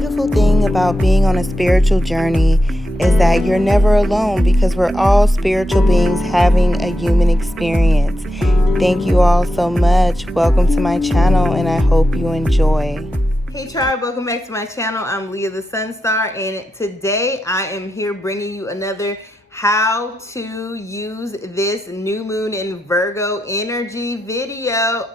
beautiful thing about being on a spiritual journey is that you're never alone because we're all spiritual beings having a human experience. Thank you all so much. Welcome to my channel and I hope you enjoy. Hey tribe, welcome back to my channel. I'm Lia the Sun Star, and today I am here bringing you another how to use this new moon in Virgo energy video.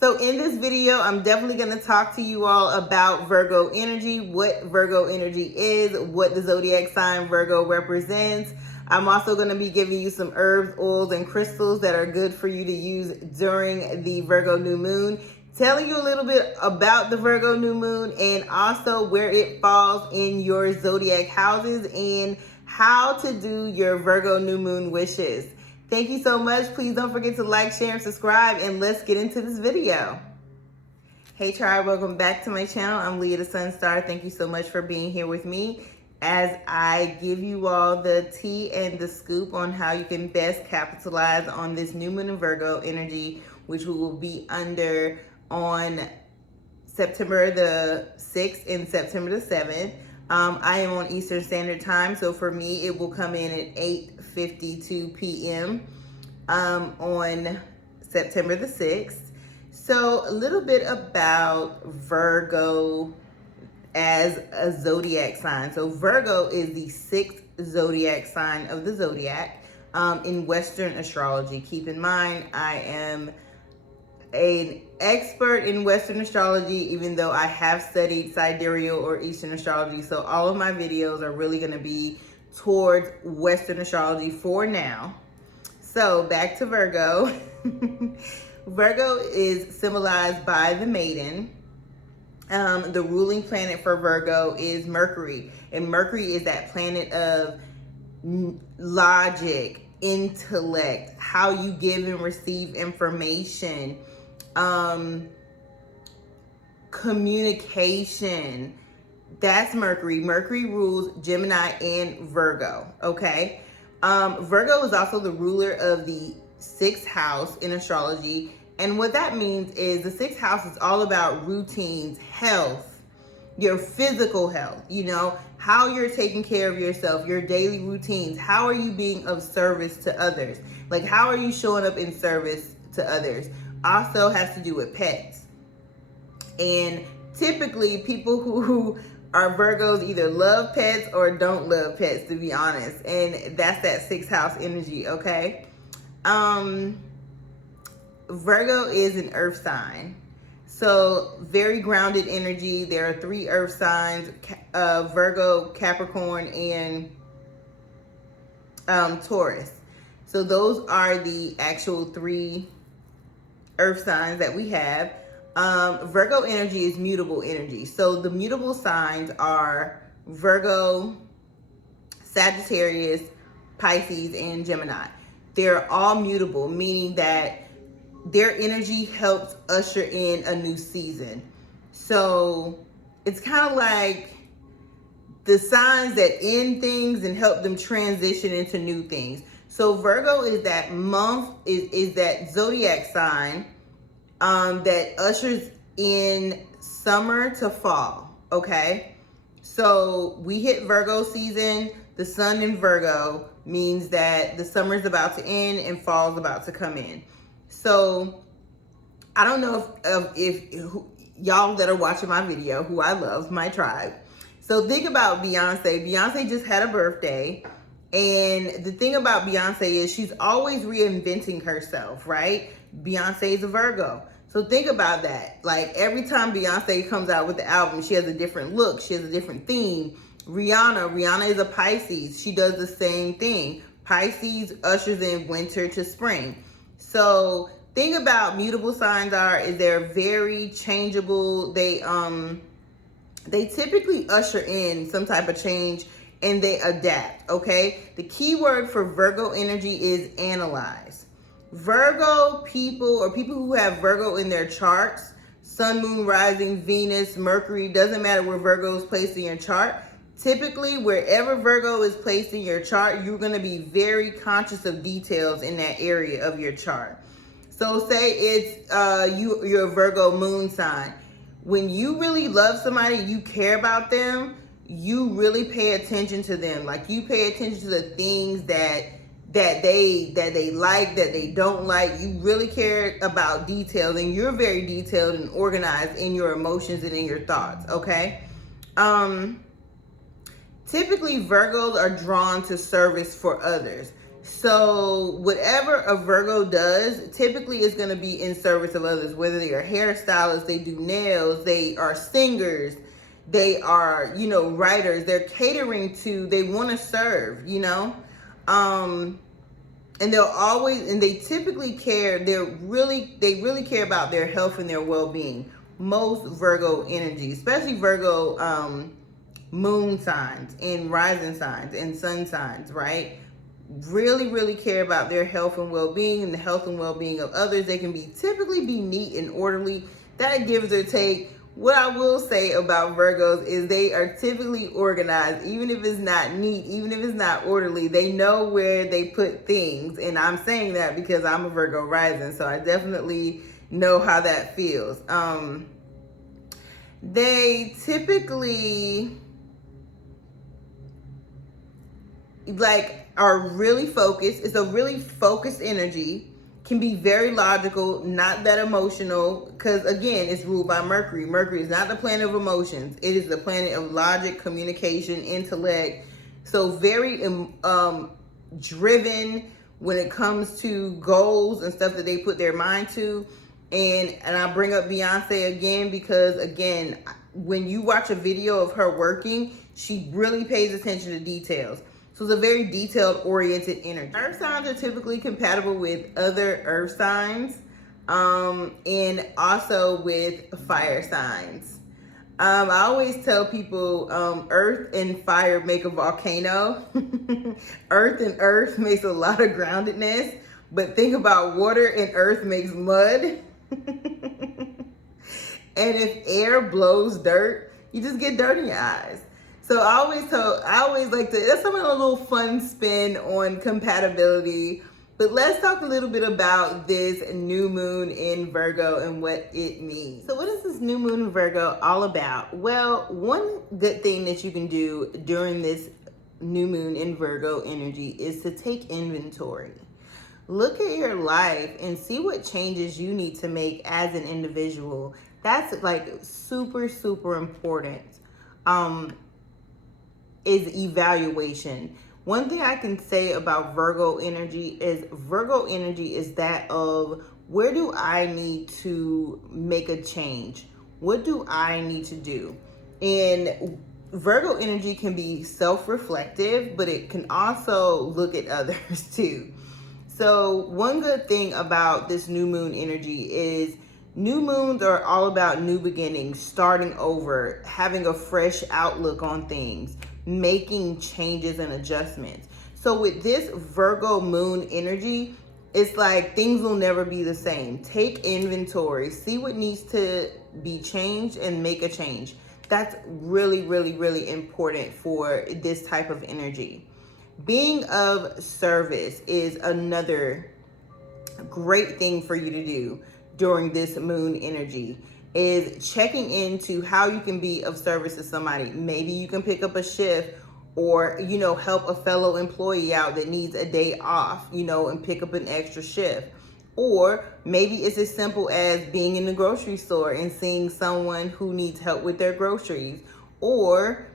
So in this video, I'm definitely going to talk to you all about Virgo energy, what Virgo energy is, what the zodiac sign Virgo represents. I'm also going to be giving you some herbs, oils, and crystals that are good for you to use during the Virgo new moon, telling you a little bit about the Virgo new moon and also where it falls in your zodiac houses and how to do your Virgo new moon wishes. Thank you so much. Please don't forget to like, share, and subscribe, and let's get into this video. Hey tribe, welcome back to my channel. I'm Lia the Sun Star. Thank you so much for being here with me as I give you all the tea and the scoop on how you can best capitalize on this new moon in Virgo energy, which we will be under on September the 6th and September the 7th. I am on Eastern Standard Time, so for me, it will come in at 8:52 p.m. On September the 6th. So a little bit about Virgo as a zodiac sign. So Virgo is the 6th zodiac sign of the zodiac in Western astrology. Keep in mind, I am an expert in Western astrology, even though I have studied sidereal or Eastern astrology. So all of my videos are really going to be towards Western astrology for now. So back to Virgo. Virgo is symbolized by the maiden. The ruling planet for Virgo is Mercury, and Mercury is that planet of logic, intellect, how you give and receive information, communication. That's Mercury. Mercury rules Gemini and Virgo, okay? Virgo is also the ruler of the 6th house in astrology. And what that means is the 6th house is all about routines, health, your physical health, you know, how you're taking care of yourself, your daily routines. How are you being of service to others? Like, how are you showing up in service to others? Also has to do with pets. And typically people who are Virgos either love pets or don't love pets, to be honest. And that's that 6th house energy, okay? Virgo is an earth sign. So very grounded energy. There are 3 earth signs, Virgo, Capricorn, and Taurus. So those are the actual 3 earth signs that we have. Virgo energy is mutable energy. So the mutable signs are Virgo, Sagittarius, Pisces, and Gemini. They're all mutable, meaning that their energy helps usher in a new season. So it's kind of like the signs that end things and help them transition into new things. So Virgo is that month, is that zodiac sign that ushers in summer to fall, okay? So we hit Virgo season. The sun in Virgo means that the summer's about to end and fall's about to come in. So I don't know if y'all that are watching my video, who I love, my tribe. So think about Beyonce. Beyonce just had a birthday. And the thing about Beyonce is she's always reinventing herself, right? Beyonce is a Virgo. So think about that. Like every time Beyonce comes out with the album, she has a different look. She has a different theme. Rihanna is a Pisces. She does the same thing. Pisces ushers in winter to spring. So thing about mutable signs is they're very changeable. They typically usher in some type of change and they adapt, okay? The key word for Virgo energy is analyze. Virgo people, or people who have Virgo in their charts, sun, moon, rising, Venus, Mercury, doesn't matter where Virgo is placed in your chart. Typically, wherever Virgo is placed in your chart, you're going to be very conscious of details in that area of your chart. So say it's you're a Virgo moon sign. When you really love somebody, you care about them, you really pay attention to them. Like, you pay attention to the things that they like, that they don't like. You really care about details, and you're very detailed and organized in your emotions and in your thoughts, okay? Typically Virgos are drawn to service for others. So whatever a Virgo does, typically is going to be in service of others, whether they are hairstylists, they do nails, they are singers, they are, writers. They're catering to, they want to serve, and they typically care, they really care about their health and their well-being. Most Virgo energy, especially Virgo moon signs and rising signs and sun signs, right? Really care about their health and well-being and the health and well-being of others. They can typically be neat and orderly. That gives or take. What I will say about Virgos is they are typically organized, even if it's not neat, even if it's not orderly. They know where they put things. And I'm saying that because I'm a Virgo rising, so I definitely know how that feels. They typically are really focused. It's a really focused energy. Can be very logical, not that emotional, because again, it's ruled by Mercury. Mercury is not the planet of emotions. It is the planet of logic, communication, intellect. So very driven when it comes to goals and stuff that they put their mind to. And I bring up Beyonce again because, again, when you watch a video of her working, she really pays attention to details. So it's a very detailed oriented energy. Earth signs are typically compatible with other earth signs, and also with fire signs. I always tell people earth and fire make a volcano. Earth and earth makes a lot of groundedness, but think about water and earth makes mud. And if air blows dirt, you just get dirt in your eyes. So I always like to, that's something, a little fun spin on compatibility. But let's talk a little bit about this new moon in Virgo and what it means. So what is this new moon in Virgo all about? Well, one good thing that you can do during this new moon in Virgo energy is to take inventory. Look at your life and see what changes you need to make as an individual. That's like super important. Is evaluation. One thing I can say about Virgo energy is that of, where do I need to make a change? What do I need to do? And Virgo energy can be self-reflective, but it can also look at others too. So one good thing about this new moon energy is new moons are all about new beginnings, starting over, having a fresh outlook on things, making changes and adjustments. So with this Virgo moon energy, it's like things will never be the same. Take inventory, see what needs to be changed and make a change. That's really important for this type of energy. Being of service is another great thing for you to do during this moon energy, is checking into how you can be of service to somebody. Maybe you can pick up a shift, or help a fellow employee out that needs a day off, and pick up an extra shift. Or maybe it's as simple as being in the grocery store and seeing someone who needs help with their groceries, or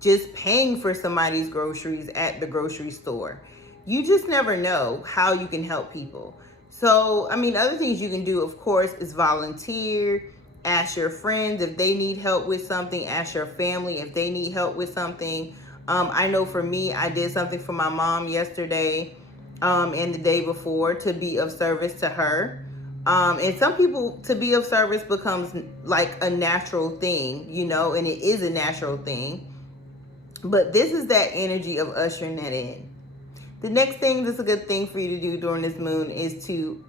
just paying for somebody's groceries at the grocery store. You just never know how you can help people. So, other things you can do, of course, is volunteer. Ask your friends if they need help with something. Ask your family if they need help with something. I know for me, I did something for my mom yesterday and the day before to be of service to her. And some people, to be of service becomes like a natural thing, and it is a natural thing. But this is that energy of ushering that in. The next thing that's a good thing for you to do during this moon is to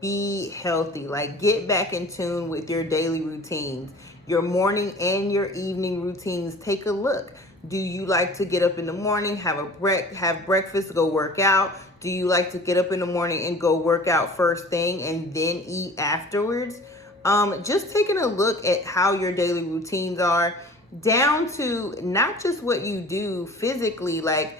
be healthy. Like, get back in tune with your daily routines, your morning and your evening routines. Take a look. Do you like to get up in the morning, have breakfast, go work out? Do you like to get up in the morning and go work out first thing and then eat afterwards? just taking a look at how your daily routines are, down to not just what you do physically, like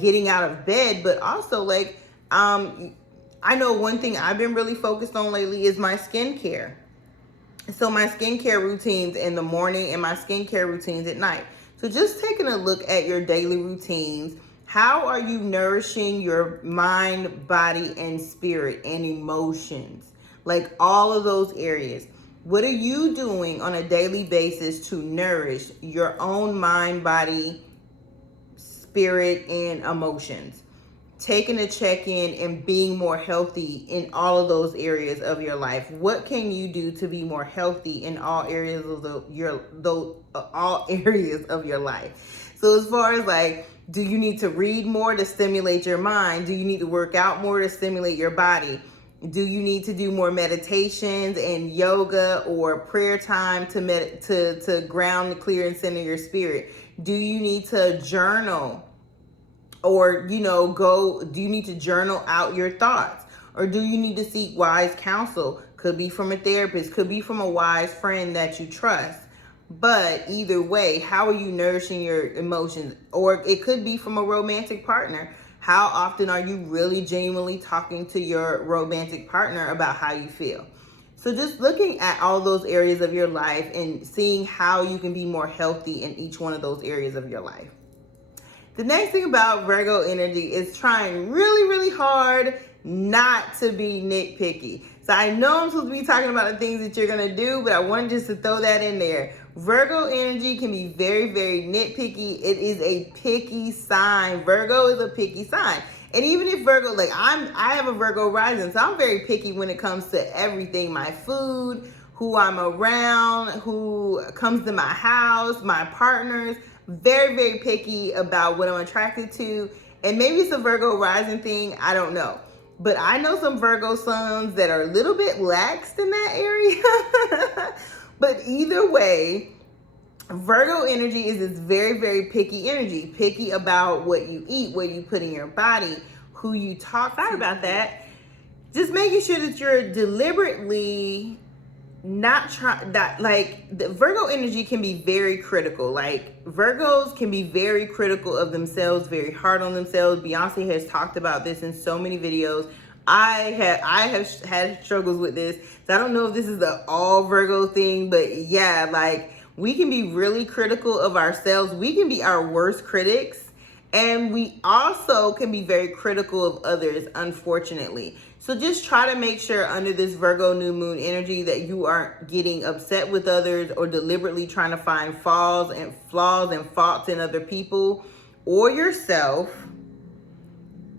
getting out of bed, but also like I know one thing I've been really focused on lately is my skincare. So my skincare routines in the morning and my skincare routines at night. So just taking a look at your daily routines. How are you nourishing your mind, body, and spirit and emotions? Like all of those areas. What are you doing on a daily basis to nourish your own mind, body, spirit, and emotions? Taking a check-in and being more healthy in all of those areas of your life. What can you do to be more healthy in all areas of all areas of your life? So as far as like, do you need to read more to stimulate your mind? Do you need to work out more to stimulate your body? Do you need to do more meditations and yoga or prayer time to ground, clear, and center your spirit? Do you need to journal? Or, do you need to journal out your thoughts? Or do you need to seek wise counsel? Could be from a therapist, could be from a wise friend that you trust. But either way, how are you nourishing your emotions? Or it could be from a romantic partner. How often are you really genuinely talking to your romantic partner about how you feel? So just looking at all those areas of your life and seeing how you can be more healthy in each one of those areas of your life. The next thing about Virgo energy is trying really, really hard not to be nitpicky. So I know I'm supposed to be talking about the things that you're going to do, but I wanted just to throw that in there. Virgo energy can be very, very nitpicky. It is a picky sign. Virgo is a picky sign. And even if Virgo, I have a Virgo rising, so I'm very picky when it comes to everything. My food, who I'm around, who comes to my house, my partners. Very, very picky about what I'm attracted to. And maybe it's a Virgo rising thing. I don't know. But I know some Virgo suns that are a little bit lax in that area. But either way, Virgo energy is this very, very picky energy. Picky about what you eat, what you put in your body, who you talk to. Sorry about that. Just making sure that you're deliberately not trying that, like, the Virgo energy can be very critical. Like, Virgos can be very critical of themselves, very hard on themselves. Beyonce has talked about this in so many videos. I have had struggles with this. So I don't know if this is the all Virgo thing, but yeah, like, we can be really critical of ourselves. We can be our worst critics, and we also can be very critical of others, unfortunately. So just try to make sure under this Virgo new moon energy that you aren't getting upset with others or deliberately trying to find flaws and faults in other people or yourself.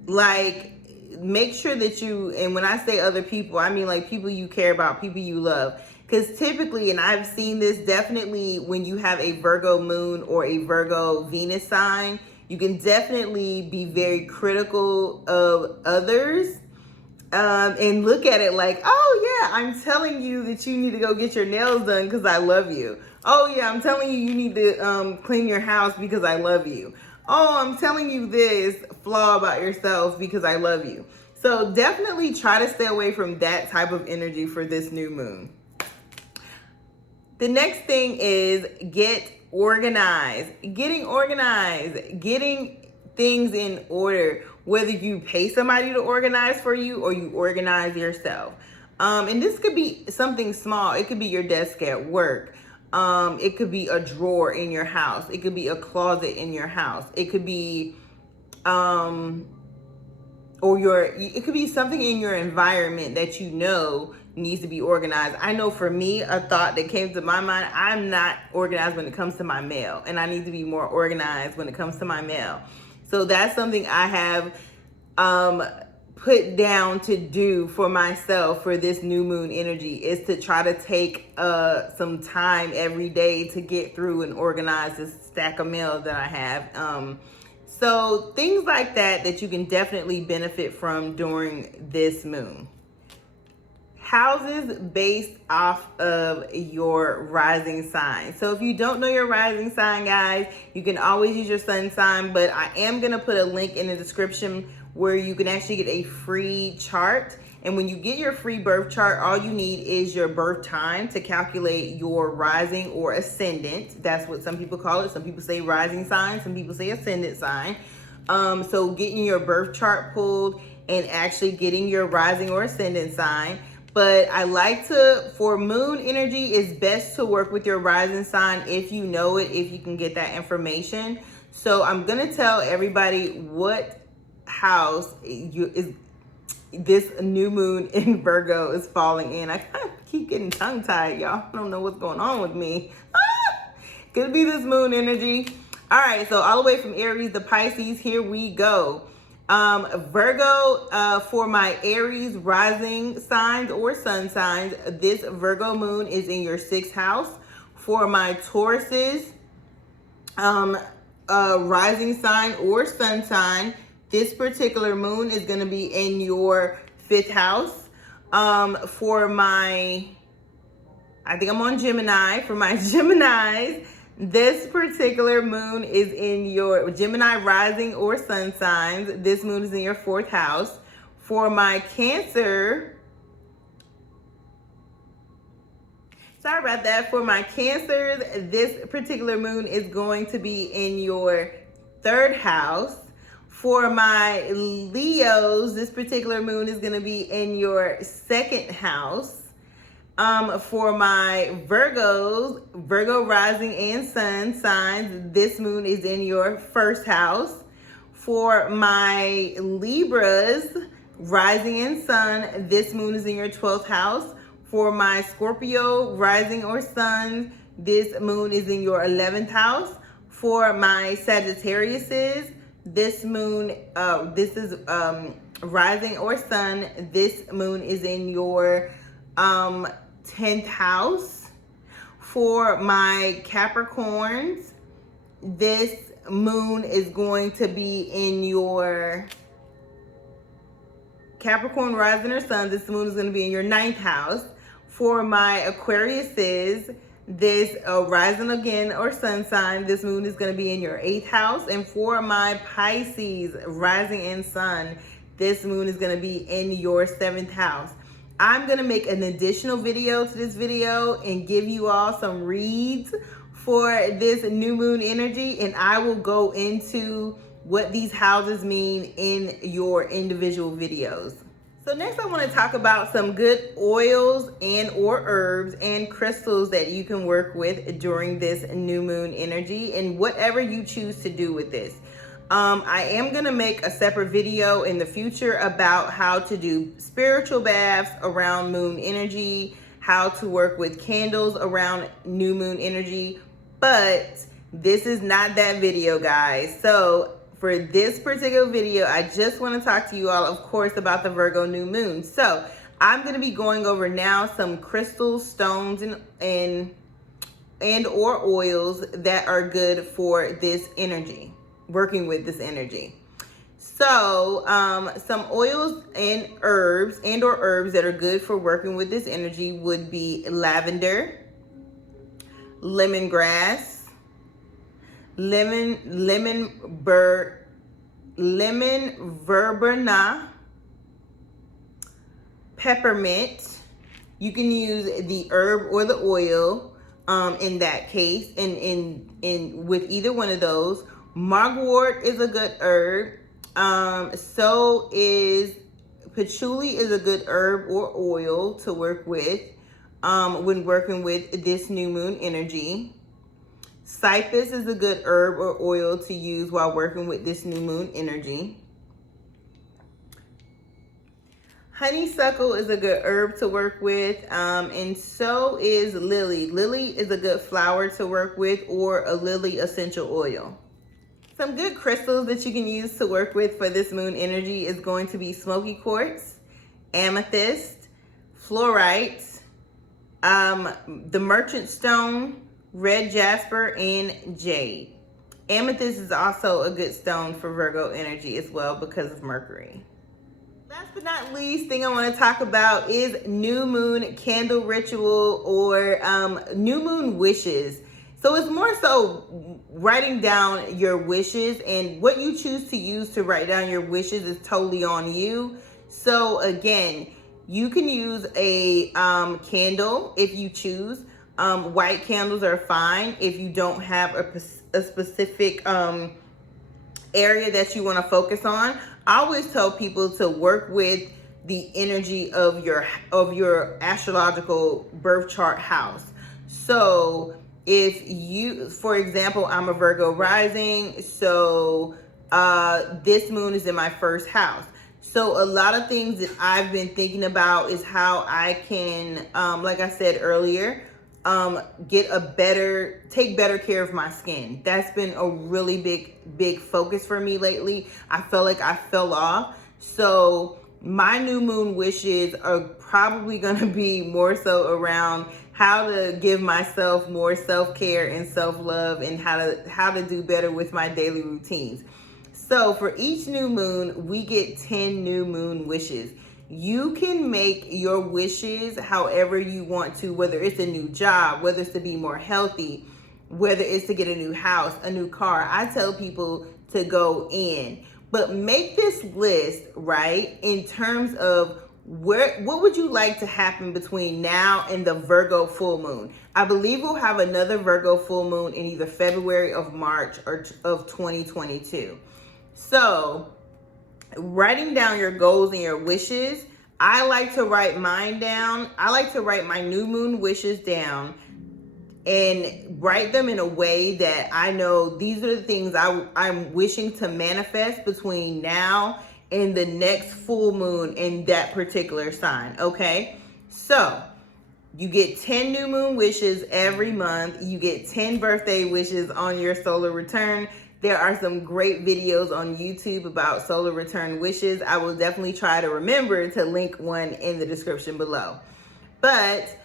Like, make sure that you, and when I say other people, I mean like people you care about, people you love. Because typically, and I've seen this definitely when you have a Virgo moon or a Virgo Venus sign, you can definitely be very critical of others. And look at it like, oh yeah, I'm telling you that you need to go get your nails done because I love you. Oh yeah, I'm telling you you need to clean your house because I love you. Oh, I'm telling you this flaw about yourself because I love you. So definitely try to stay away from that type of energy for this new moon. The next thing is get organized. Getting organized, getting things in order. Whether you pay somebody to organize for you or you organize yourself. And this could be something small. It could be your desk at work. It could be a drawer in your house. It could be a closet in your house. It could be, it could be something in your environment that you know needs to be organized. I know for me, a thought that came to my mind, I'm not organized when it comes to my mail, and I need to be more organized when it comes to my mail. So that's something I have put down to do for myself for this new moon energy, is to try to take some time every day to get through and organize this stack of mail that I have. So things like that you can definitely benefit from during this moon. Houses based off of your rising sign. So if you don't know your rising sign, guys, you can always use your sun sign, but I am going to put a link in the description where you can actually get a free chart And when you get your free birth chart, all you need is your birth time to calculate your rising or ascendant. That's what some people call it. Some people say rising sign, some people say ascendant sign. So getting your birth chart pulled and actually getting your rising or ascendant sign. But I like to, for moon energy, it's best to work with your rising sign if you know it, if you can get that information. So I'm going to tell everybody what house this new moon in Virgo is falling in. I kind of keep getting tongue tied, y'all. I don't know what's going on with me. Could be this moon energy. All right, so all the way from Aries to Pisces, here we go. Virgo, for my Aries rising signs or sun signs, this Virgo moon is in your 6th house. For my Tauruses, rising sign or sun sign, this particular moon is going to be in your 5th house. For my, I think I'm on Gemini. For my Geminis, this particular moon is in your Gemini rising or sun signs. This moon is in your 4th house. For my Cancer, sorry about that. For my Cancers, this particular moon is going to be in your 3rd house. For my Leos, this particular moon is going to be in your 2nd house. For my Virgos, Virgo rising and sun signs, this moon is in your 1st house. For my Libras, rising and sun, this moon is in your 12th house. For my Scorpio, rising or sun, this moon is in your 11th house. For my Sagittariuses, this moon, this is rising or sun, this moon is in your 10th house. For my Capricorns, this moon is going to be in your Capricorn rising or sun, this moon is going to be in your 9th house. For my Aquariuses, this rising again or sun sign, this moon is going to be in your 8th house. And for my Pisces rising and sun, this moon is going to be in your 7th house. I'm going to make an additional video to this video and give you all some reads for this new moon energy, and I will go into what these houses mean in your individual videos. So next I want to talk about some good oils and or herbs and crystals that you can work with during this new moon energy and whatever you choose to do with this. I am going to make a separate video in the future about how to do spiritual baths around moon energy, how to work with candles around new moon energy, but this is not that video, guys. So for this particular video, I just want to talk to you all, of course, about the Virgo new moon. So I'm going to be going over now some crystals, stones, and or oils that are good for this energy, working with this energy. So some oils and herbs or herbs that are good for working with this energy would be lavender, lemongrass, lemon verbena, peppermint. You can use the herb or the oil in that case, and in with either one of those. Mugwort is a good herb. So is patchouli is a good herb or oil to work with when working with this new moon energy. Cypress is a good herb or oil to use while working with this new moon energy. Honeysuckle is a good herb to work with, and so is lily. Lily is a good flower to work with, or a lily essential oil. Some good crystals that you can use to work with for this moon energy is going to be smoky quartz, amethyst, fluorite, the merchant stone, red jasper, and jade. Amethyst is also a good stone for Virgo energy as well because of Mercury. Last but not least thing I want to talk about is new moon candle ritual or new moon wishes. So it's more so writing down your wishes, and what you choose to use to write down your wishes is totally on you. So again, You can use a candle if you choose. White candles are fine if you don't have a specific area that you want to focus on. I always tell people to work with the energy of your astrological birth chart house. So if you, for example, I'm a Virgo rising, so this moon is in my first house. So a lot of things that I've been thinking about is how I can, like I said earlier, take better care of my skin. That's been a really big focus for me lately. I felt like I fell off. So my new moon wishes are probably going to be more so around how to give myself more self-care and self-love, and how to do better with my daily routines. So for each new moon, we get 10 new moon wishes. You can make your wishes however you want to, whether it's a new job, whether it's to be more healthy, whether it's to get a new house, a new car. I tell people to go in, but make this list, right, in terms of what would you like to happen between now and the Virgo full moon. I believe we'll have another Virgo full moon in either February or March of 2022. So writing down your goals and your wishes, I like to write mine down. I like to write my new moon wishes down and write them in a way that I know these are the things I'm wishing to manifest between now and the next full moon in that particular sign. Okay, so you get 10 new moon wishes every month. You get 10 birthday wishes on your solar return. There are some great videos on YouTube about solar return wishes. I will definitely try to remember to link one in the description below. But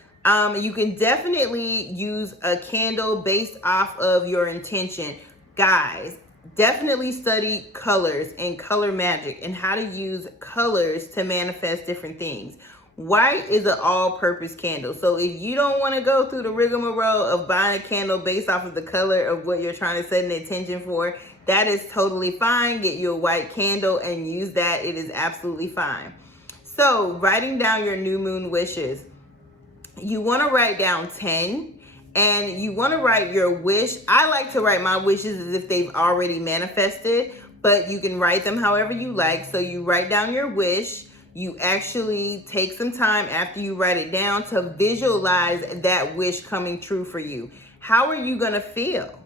you can definitely use a candle based off of your intention. Guys, definitely study colors and color magic and how to use colors to manifest different things. White is an all-purpose candle. So if you don't want to go through the rigmarole of buying a candle based off of the color of what you're trying to set an intention for, that is totally fine. Get you a white candle and use that. It is absolutely fine. So writing down your new moon wishes. You want to write down 10, and you want to write your wish. I like to write my wishes as if they've already manifested, but you can write them however you like. So you write down your wish. You actually take some time after you write it down to visualize that wish coming true for you. How are you going to feel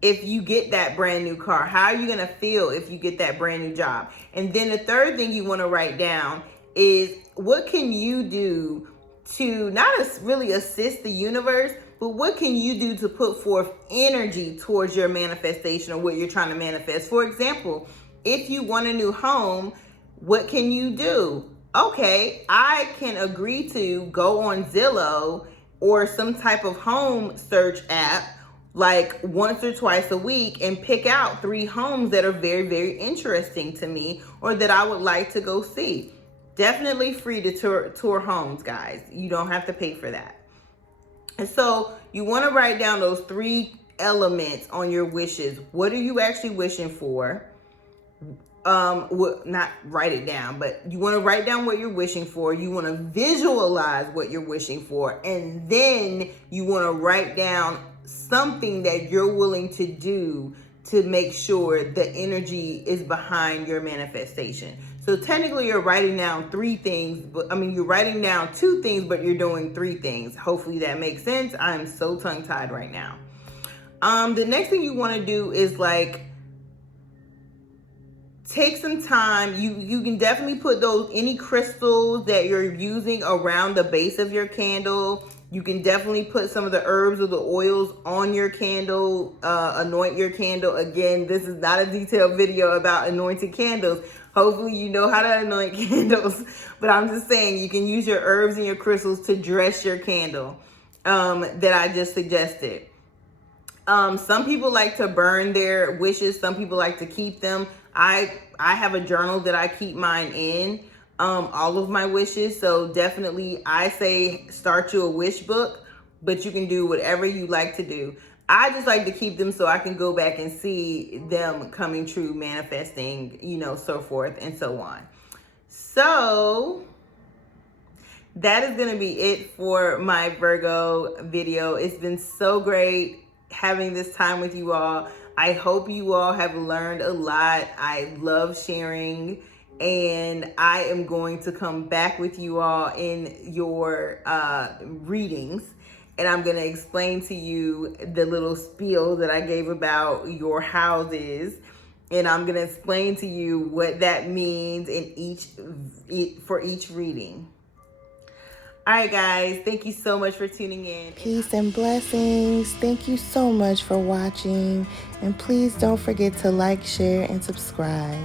if you get that brand new car? How are you going to feel if you get that brand new job? And then the third thing you want to write down is what can you do to not really assist the universe, but what can you do to put forth energy towards your manifestation or what you're trying to manifest? For example, if you want a new home, what can you do? Okay, I can agree to go on Zillow or some type of home search app like once or twice a week and pick out 3 homes that are very, very interesting to me or that I would like to go see. Definitely free to tour homes, guys. You don't have to pay for that. And so you want to write down those 3 elements on your wishes. What are you actually wishing for? Not write it down, but you want to write down what you're wishing for. You want to visualize what you're wishing for, and then you want to write down something that you're willing to do to make sure the energy is behind your manifestation. So technically you're writing down 3 things, but you're writing down 2 things, but you're doing 3 things. Hopefully that makes sense. I'm so tongue-tied right now. The next thing you want to do is take some time. You can definitely put any crystals that you're using around the base of your candle. You can definitely put some of the herbs or the oils on your candle, anoint your candle. Again, this is not a detailed video about anointing candles. Hopefully you know how to anoint candles, but I'm just saying you can use your herbs and your crystals to dress your candle that I just suggested. Some people like to burn their wishes. Some people like to keep them. I have a journal that I keep mine in, all of my wishes. So definitely I say start you a wish book, but you can do whatever you like to do. I just like to keep them so I can go back and see them coming true, manifesting, so forth and so on. So that is going to be it for my Virgo video. It's been so great having this time with you all. I hope you all have learned a lot. I love sharing, and I am going to come back with you all in your readings, and I'm going to explain to you the little spiel that I gave about your houses, and I'm going to explain to you what that means for each reading. All right, guys, thank you so much for tuning in. Peace and blessings. Thank you so much for watching. And please don't forget to like, share, and subscribe.